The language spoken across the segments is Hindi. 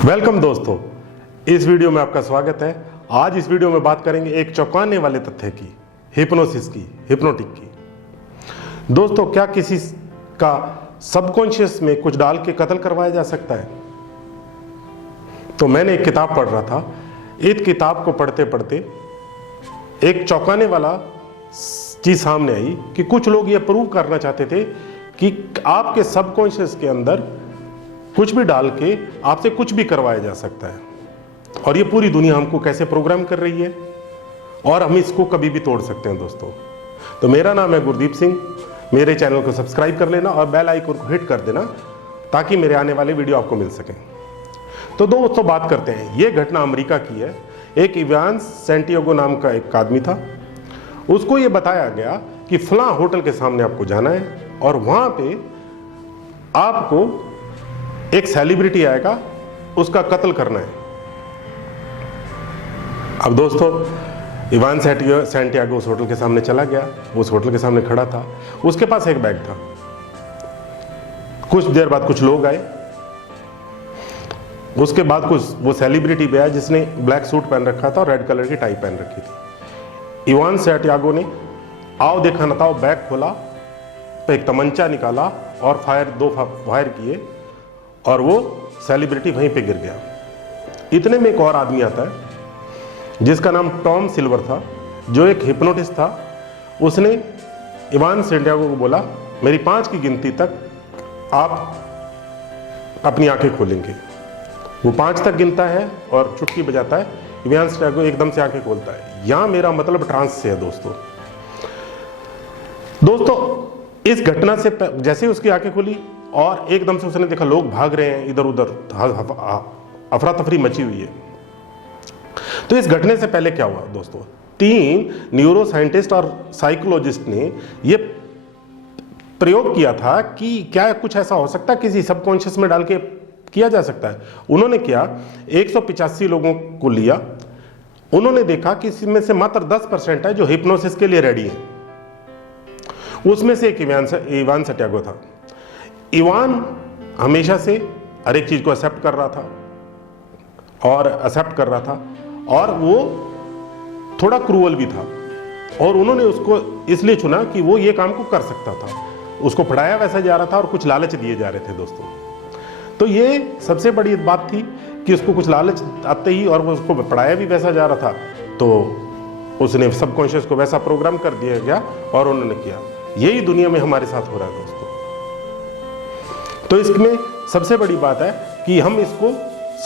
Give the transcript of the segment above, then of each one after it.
वेलकम दोस्तों, इस वीडियो में आपका स्वागत है। आज इस वीडियो में बात करेंगे एक चौंकाने वाले तथ्य की, हिप्नोसिस की, हिप्नोटिक की। दोस्तों, क्या किसी का सबकॉन्शियस में कुछ डाल के कत्ल करवाया जा सकता है? तो मैंने एक किताब पढ़ रहा था। इस किताब को पढ़ते पढ़ते एक चौंकाने वाला चीज सामने आई कि कुछ लोग ये प्रूव करना चाहते थे कि आपके सबकॉन्शियस के अंदर कुछ भी डाल के आपसे कुछ भी करवाया जा सकता है, और ये पूरी दुनिया हमको कैसे प्रोग्राम कर रही है और हम इसको कभी भी तोड़ सकते हैं। दोस्तों, तो मेरा नाम है गुरदीप सिंह। मेरे चैनल को सब्सक्राइब कर लेना और बेल आइकन को हिट कर देना ताकि मेरे आने वाले वीडियो आपको मिल सकें। तो दोस्तों, बात करते हैं। ये घटना अमेरिका की है। एक इवान सैंटियागो नाम का एक आदमी था। उसको ये बताया गया कि फलां होटल के सामने आपको जाना है और वहां पे आपको एक सेलिब्रिटी आएगा, उसका कत्ल करना है। अब दोस्तों, इवान सैंटियागो उस होटल के सामने चला गया। उस होटल के सामने खड़ा था। उसके पास एक बैग था। कुछ देर बाद कुछ लोग आए। उसके बाद कुछ वो सेलिब्रिटी भी आया जिसने ब्लैक सूट पहन रखा था और रेड कलर की टाई पहन रखी थी। इवान सैंटियागो ने आओ देखा न था बैग खोला, एक तमंचा निकाला और दो फायर किए और वो सेलिब्रिटी वहीं पे गिर गया। इतने में एक और आदमी आता है जिसका नाम टॉम सिल्वर था, जो एक हिप्नोटिस्ट था। उसने इवान सैंटियागो को बोला, मेरी 5 की गिनती तक आप अपनी आंखें खोलेंगे। वो 5 तक गिनता है और चुटकी बजाता है। इवान सैंटियागो एकदम से आंखें खोलता है। यहां मेरा मतलब ट्रांस से है। दोस्तों, इस घटना से जैसे ही उसकी आंखें खुली और एकदम से उसने देखा लोग भाग रहे हैं इधर उधर, अफरा तफरी मची हुई है। तो इस घटने से पहले क्या हुआ दोस्तों? 3 न्यूरो साइंटिस्ट और साइकोलॉजिस्ट ने यह प्रयोग किया था कि क्या कुछ ऐसा हो सकता है, किसी सबकॉन्शियस में डाल के किया जा सकता है। उन्होंने किया, 185 लोगों को लिया। उन्होंने देखा कि इसमें से मात्र 10% है जो हिप्नोसिस के लिए रेडी है। उसमें से एक इवान सैंटियागो था। इवान हमेशा से हर एक चीज को एक्सेप्ट कर रहा था और वो थोड़ा क्रूअल भी था, और उन्होंने उसको इसलिए चुना कि वो ये काम को कर सकता था। उसको पढ़ाया वैसा जा रहा था और कुछ लालच दिए जा रहे थे। दोस्तों, तो ये सबसे बड़ी बात थी कि उसको कुछ लालच आते ही और वो उसको पढ़ाया भी वैसा जा रहा था, तो उसने सबकॉन्शियस को वैसा प्रोग्राम कर दिया गया और उन्होंने किया। यही दुनिया में हमारे साथ हो रहा है दोस्तों। तो इसमें सबसे बड़ी बात है कि हम इसको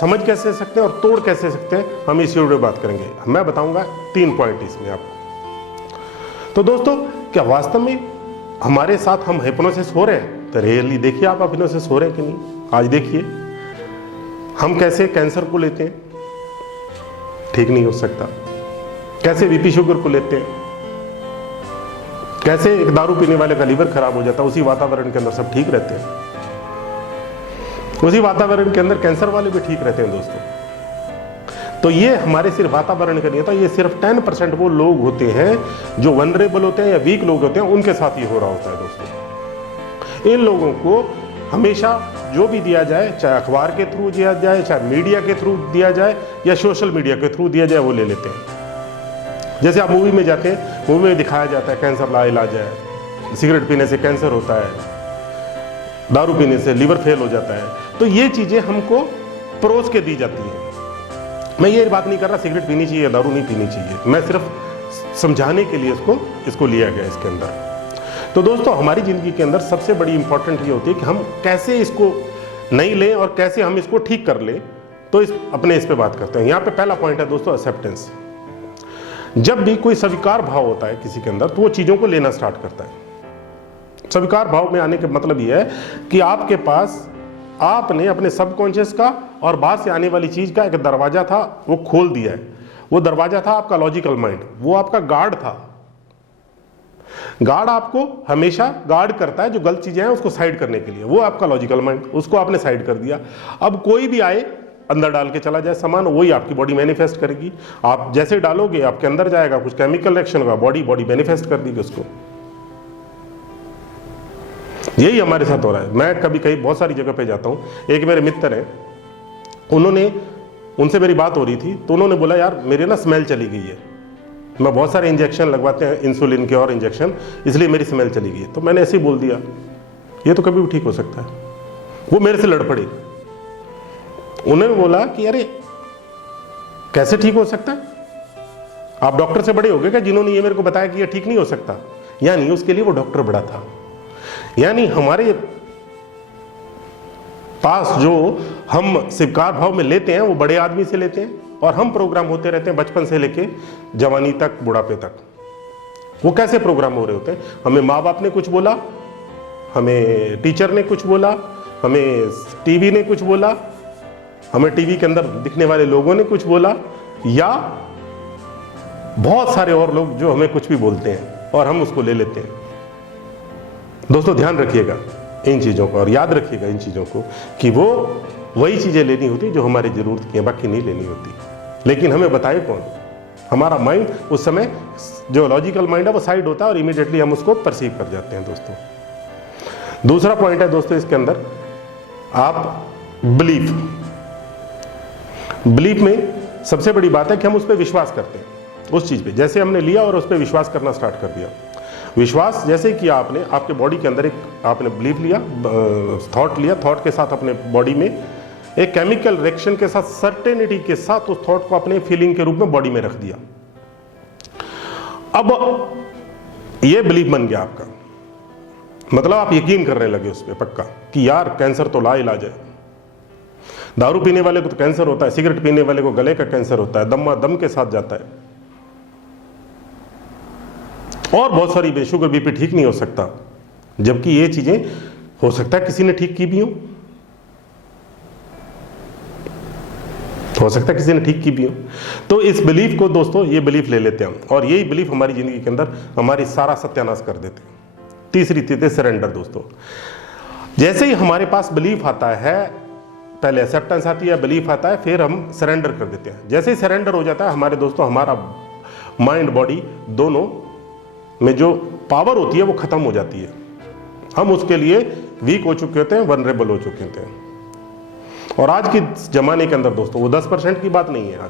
समझ कैसे सकते हैं और तोड़ कैसे सकते हैं, हम इस वीडियो में बात करेंगे। मैं बताऊंगा 3 पॉइंट इसमें आपको। तो दोस्तों, क्या वास्तव में हमारे साथ हम हिप्नोसिस हो रहे हैं? तो रियली देखिए आप हिप्नोसिस हो रहे हैं कि नहीं। आज देखिए हम कैसे कैंसर को लेते हैं, ठीक नहीं हो सकता। कैसे बीपी शुगर को लेते हैं, कैसे एक दारू पीने वाले का लीवर खराब हो जाता है, उसी वातावरण के अंदर सब ठीक रहते हैं। उसी वातावरण के अंदर कैंसर वाले भी ठीक रहते हैं दोस्तों। तो ये हमारे सिर्फ वातावरण का नहीं होता, ये सिर्फ 10% वो लोग होते हैं जो वनरेबल होते हैं या वीक लोग होते हैं, उनके साथ ये हो रहा होता है दोस्तों। इन लोगों को हमेशा जो भी दिया जाए, चाहे अखबार के थ्रू दिया जाए, चाहे मीडिया के थ्रू दिया जाए या सोशल मीडिया के थ्रू दिया जाए, वो ले लेते हैं। जैसे आप मूवी में जाते हैं, मूवी में दिखाया जाता है कैंसर का इलाज है, सिगरेट पीने से कैंसर होता है, दारू पीने से लीवर फेल हो जाता है। तो ये चीजें हमको परोस के दी जाती हैं। मैं ये बात नहीं कर रहा सिगरेट पीनी चाहिए, दारू नहीं पीनी चाहिए, मैं सिर्फ समझाने के लिए इसको लिया गया इसके अंदर। तो दोस्तों, हमारी जिंदगी के अंदर सबसे बड़ी इंपॉर्टेंट ये होती है कि हम कैसे इसको नहीं लें और कैसे हम इसको ठीक कर लें। तो इस पे बात करते हैं। यहाँ पे पहला पॉइंट है दोस्तों, एक्सेप्टेंस। जब भी कोई स्वीकार भाव होता है किसी के अंदर, तो वो चीजों को लेना स्टार्ट करता है। स्वीकार भाव में आने का मतलब यह है कि आपके पास आपने अपने सबकॉन्शियस का और बाहर से आने वाली चीज का एक दरवाजा था, वो खोल दिया है। वो दरवाजा था आपका लॉजिकल माइंड, वो आपका गार्ड था। गार्ड आपको हमेशा गार्ड करता है, जो गलत चीजें हैं उसको साइड करने के लिए, वो आपका लॉजिकल माइंड, उसको आपने साइड कर दिया। अब कोई भी आए अंदर डाल के चला जाए सामान, वही आपकी बॉडी मैनिफेस्ट करेगी। आप जैसे डालोगे आपके अंदर जाएगा, कुछ केमिकल रिएक्शन होगा, बॉडी मैनिफेस्ट कर देगी उसको। यही हमारे साथ हो रहा है। मैं कभी कहीं बहुत सारी जगह पे जाता हूँ। एक मेरे मित्र हैं, उन्होंने, उनसे मेरी बात हो रही थी तो उन्होंने बोला यार मेरे ना स्मेल चली गई है, मैं बहुत सारे इंजेक्शन लगवाते हैं इंसुलिन के और इंजेक्शन, इसलिए मेरी स्मेल चली गई है। तो मैंने ऐसे ही बोल दिया ये तो कभी भी ठीक हो सकता है। वो मेरे से लड़ पड़े, उन्होंने बोला कि अरे कैसे ठीक हो सकता है, आप डॉक्टर से बड़े हो गए क्या जिन्होंने ये मेरे को बताया कि ये ठीक नहीं हो सकता। यानी उसके लिए वो डॉक्टर बड़ा था। यानी हमारे पास जो हम स्वीकार भाव में लेते हैं वो बड़े आदमी से लेते हैं, और हम प्रोग्राम होते रहते हैं बचपन से लेके जवानी तक, बुढ़ापे तक। वो कैसे प्रोग्राम हो रहे होते हैं, हमें माँ बाप ने कुछ बोला, हमें टीचर ने कुछ बोला, हमें टीवी ने कुछ बोला, हमें टीवी के अंदर दिखने वाले लोगों ने कुछ बोला, या बहुत सारे और लोग जो हमें कुछ भी बोलते हैं और हम उसको ले लेते हैं। दोस्तों ध्यान रखिएगा इन चीज़ों को, और याद रखिएगा इन चीज़ों को कि वो वही चीज़ें लेनी होती जो हमारी ज़रूरत की है, बाकी नहीं लेनी होती। लेकिन हमें बताए कौन, हमारा माइंड उस समय जो लॉजिकल माइंड है वो साइड होता है और इमीडिएटली हम उसको परसीव कर जाते हैं। दोस्तों दूसरा पॉइंट है दोस्तों इसके अंदर, आप बिलीफ में सबसे बड़ी बात है कि हम उस पर विश्वास करते हैं, उस चीज़ पे जैसे हमने लिया और उस पर विश्वास करना स्टार्ट कर दिया। विश्वास जैसे किया आपने, आपके बॉडी के अंदर एक आपने बिलीफ लिया, थॉट लिया, थॉट के साथ अपने बॉडी में एक केमिकल रिएक्शन के साथ, सर्टेनिटी के साथ उस थॉट को अपने फीलिंग के रूप में बॉडी में रख दिया। अब ये बिलीफ बन गया आपका, मतलब आप यकीन करने लगे उस पर पक्का कि यार कैंसर तो ला इलाज है। दारू पीने वाले को तो कैंसर होता है, सिगरेट पीने वाले को गले का कैंसर होता है, दम के साथ जाता है, और बहुत सारी शुगर बीपी ठीक नहीं हो सकता, जबकि ये चीजें हो सकता है किसी ने ठीक की भी हो सकता है किसी ने ठीक की भी हो। तो इस बिलीफ को दोस्तों, ये बिलीफ ले लेते हैं हम, और यही बिलीफ हमारी जिंदगी के अंदर हमारी सारा सत्यानाश कर देते हैं। तीसरी चीज है सरेंडर। दोस्तों जैसे ही हमारे पास बिलीफ आता है, पहले एक्सेप्टेंस आती है, बिलीफ आता है, फिर हम सरेंडर कर देते हैं। जैसे ही सरेंडर हो जाता है हमारे दोस्तों, हमारा माइंड बॉडी दोनों में जो पावर होती है वो खत्म हो जाती है। हम उसके लिए वीक हो चुके होते हैं, वनरेबल हो चुके होते हैं। और आज के जमाने के अंदर दोस्तों वो 10% की बात नहीं है,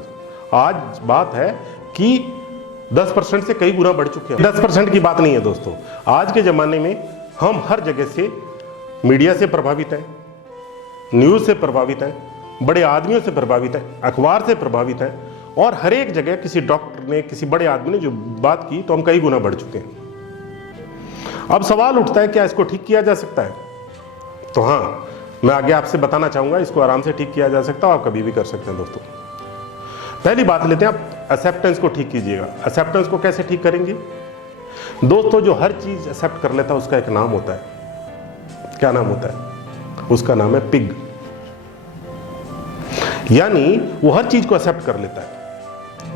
आज बात है कि 10% से कई गुना बढ़ चुके हैं। 10% की बात नहीं है दोस्तों, आज के जमाने में हम हर जगह से, मीडिया से प्रभावित हैं, न्यूज़ से प्रभावित हैं, बड़े आदमियों से प्रभावित हैं, अखबार से प्रभावित हैं, और हर एक जगह किसी डॉक्टर ने, किसी बड़े आदमी ने जो बात की तो हम कई गुना बढ़ चुके हैं। अब सवाल उठता है क्या इसको ठीक किया जा सकता है? तो हाँ, मैं आगे आपसे बताना चाहूंगा, इसको आराम से ठीक किया जा सकता है, आप कभी भी कर सकते हैं। दोस्तों पहली बात लेते हैं, आप एक्सेप्टेंस को ठीक कीजिएगा। एक्सेप्टेंस को कैसे ठीक करेंगे? दोस्तों जो हर चीज एक्सेप्ट कर लेता है उसका एक नाम होता है। क्या नाम होता है? उसका नाम है पिग। यानी वो हर चीज को एक्सेप्ट कर लेता है।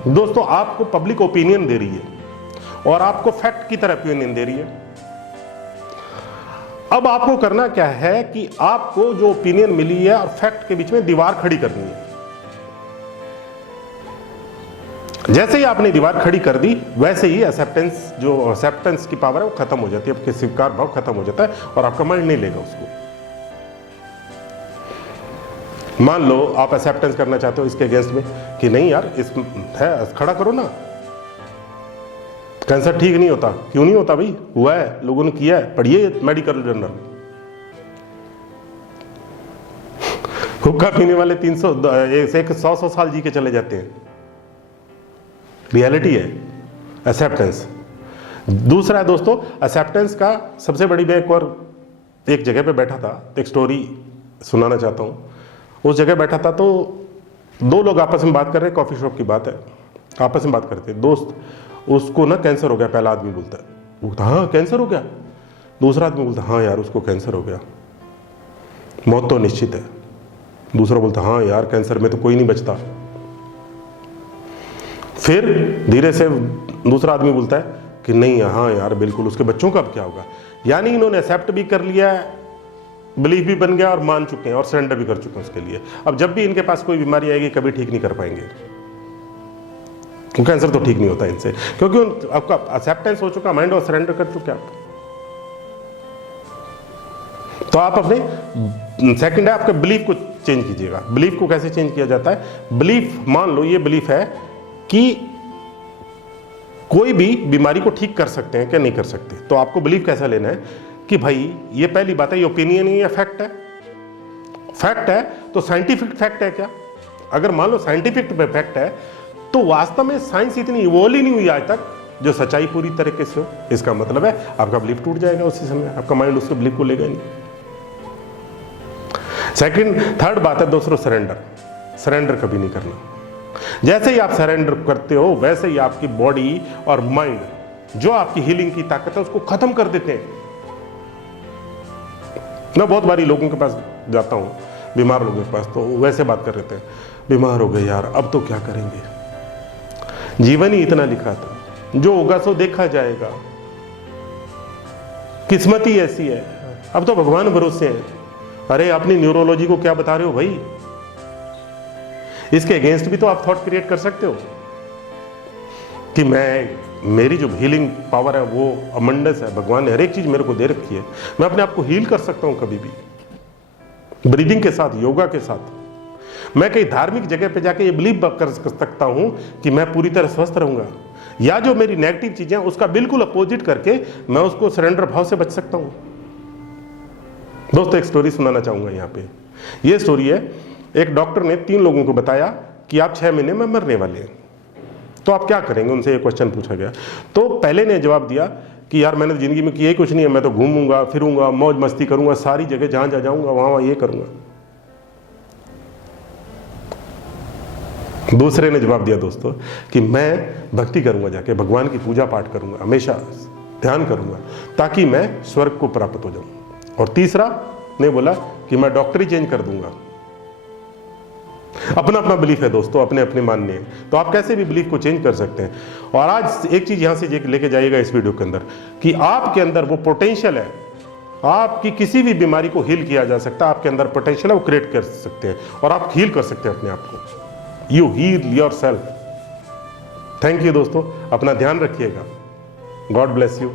दोस्तों आपको पब्लिक ओपिनियन दे रही है और आपको फैक्ट की तरह ओपिनियन दे रही है। अब आपको करना क्या है कि आपको जो ओपिनियन मिली है और फैक्ट के बीच में दीवार खड़ी करनी है। जैसे ही आपने दीवार खड़ी कर दी, वैसे ही एक्सेप्टेंस की पावर है वो खत्म हो जाती है, आपके स्वीकार भाव खत्म हो जाता है और आपका माइंड नहीं लेगा उसको। मान लो आप एक्सेप्टेंस करना चाहते हो इसके अगेंस्ट में कि नहीं यार, इस है खड़ा करो ना, कैंसर ठीक नहीं होता। क्यों नहीं होता भाई? हुआ है, लोगों ने किया है, पढ़िए मेडिकल जर्नल। हुक्का पीने वाले 100 साल जी के चले जाते हैं। रियलिटी है एक्सेप्टेंस। दूसरा है दोस्तों, एक्सेप्टेंस का सबसे बड़ी, मैं एक जगह पे बैठा था, एक स्टोरी सुनाना चाहता हूँ। उस जगह बैठा था तो दो लोग आपस में बात कर रहे हैं, कॉफी शॉप की बात है, आपस में बात करते हैं। दोस्त उसको ना कैंसर हो गया, पहला आदमी बोलता है, हाँ कैंसर हो गया। दूसरा आदमी बोलता है हाँ यार उसको कैंसर हो गया, मौत तो निश्चित है। दूसरा बोलता हाँ यार कैंसर में तो कोई नहीं बचता। फिर धीरे से दूसरा आदमी बोलता है कि नहीं हाँ यार बिल्कुल, उसके बच्चों का अब क्या होगा। यानी इन्होंने एक्सेप्ट भी कर लिया है, बिलीफ भी बन गया और मान चुके हैं और सरेंडर भी कर चुके हैं उसके लिए। अब जब भी इनके पास कोई बीमारी आएगी कभी ठीक नहीं कर पाएंगे, कैंसर तो ठीक नहीं होता इनसे, क्योंकि आपका एक्सेप्टेंस हो चुका, माइंड और सरेंडर कर चुके आप। तो आप अपने सेकंड है आपका बिलीफ को चेंज कीजिएगा। बिलीफ को कैसे चेंज किया जाता है? बिलीफ, मान लो ये बिलीफ है कि कोई भी बीमारी को ठीक कर सकते हैं क्या नहीं कर सकते, तो आपको बिलीफ कैसा लेना है कि भाई ये पहली बात है, ये ओपिनियन नहीं है, फैक्ट है। फैक्ट है तो साइंटिफिक फैक्ट है क्या? अगर मान लो साइंटिफिक फैक्ट है तो वास्तव में साइंस इतनी इवॉल्व ही नहीं हुई आज तक जो सच्चाई पूरी तरीके से हो। इसका मतलब है आपका बिलीफ टूट जाएगा उसी समय, आपका माइंड उसके बिलीफ को लेगा नहीं। सेकंड, थर्ड बात है दोस्तों, सरेंडर। सरेंडर कभी नहीं करना। जैसे ही आप सरेंडर करते हो वैसे ही आपकी बॉडी और माइंड जो आपकी हीलिंग की ताकत है उसको खत्म कर देते हैं। मैं बहुत बारी लोगों के पास जाता हूं, बीमार लोगों के पास, तो वैसे बात कर रहे थे, बीमार हो गए यार, अब तो क्या करेंगे, जीवन ही इतना लिखा था, जो होगा सो देखा जाएगा, किस्मत ही ऐसी है, अब तो भगवान भरोसे हैं। अरे अपनी न्यूरोलॉजी को क्या बता रहे हो भाई? इसके अगेंस्ट भी तो आप थॉट क्रिएट कर सकते हो कि मेरी जो हीलिंग पावर है वो अमंडस है, भगवान ने हर एक चीज मेरे को दे रखी है, मैं अपने आप को हील कर सकता हूं कभी भी, ब्रीदिंग के साथ, योगा के साथ। मैं कई धार्मिक जगह पे जाके ये बिलीव कर सकता हूं कि मैं पूरी तरह स्वस्थ रहूंगा, या जो मेरी नेगेटिव चीजें उसका बिल्कुल अपोजिट करके मैं उसको सरेंडर भाव से बच सकता हूं। दोस्तों एक स्टोरी सुनाना चाहूंगा यहाँ पे। ये स्टोरी है, एक डॉक्टर ने 3 लोगों को बताया कि आप 6 महीने में मरने वाले हैं, तो आप क्या करेंगे? उनसे ये क्वेश्चन पूछा गया। तो पहले ने जवाब दिया कि यार मैंने जिंदगी में किया ही कुछ नहीं है, मैं तो घूमूंगा फिरूंगा, मौज मस्ती करूंगा, सारी जगह जहां जा जाऊंगा वहां ये करूंगा। दूसरे ने जवाब दिया दोस्तों कि मैं भक्ति करूंगा, जाके भगवान की पूजा पाठ करूंगा, हमेशा ध्यान करूंगा ताकि मैं स्वर्ग को प्राप्त हो जाऊं। और तीसरा ने बोला कि मैं डॉक्टरी चेंज कर दूंगा। अपना अपना बिलीफ है दोस्तों, अपने अपने मानने हैं, तो आप कैसे भी बिलीफ को चेंज कर सकते हैं। और आज एक चीज यहां से लेके जाइएगा इस वीडियो के अंदर कि आपके अंदर वो पोटेंशियल है, आपकी किसी भी बीमारी को हील किया जा सकता है, आपके अंदर पोटेंशियल है, वो क्रिएट कर सकते हैं और आप हील कर सकते हैं अपने आप को। You heal yourself. Thank you दोस्तों, अपना ध्यान रखिएगा। God bless you.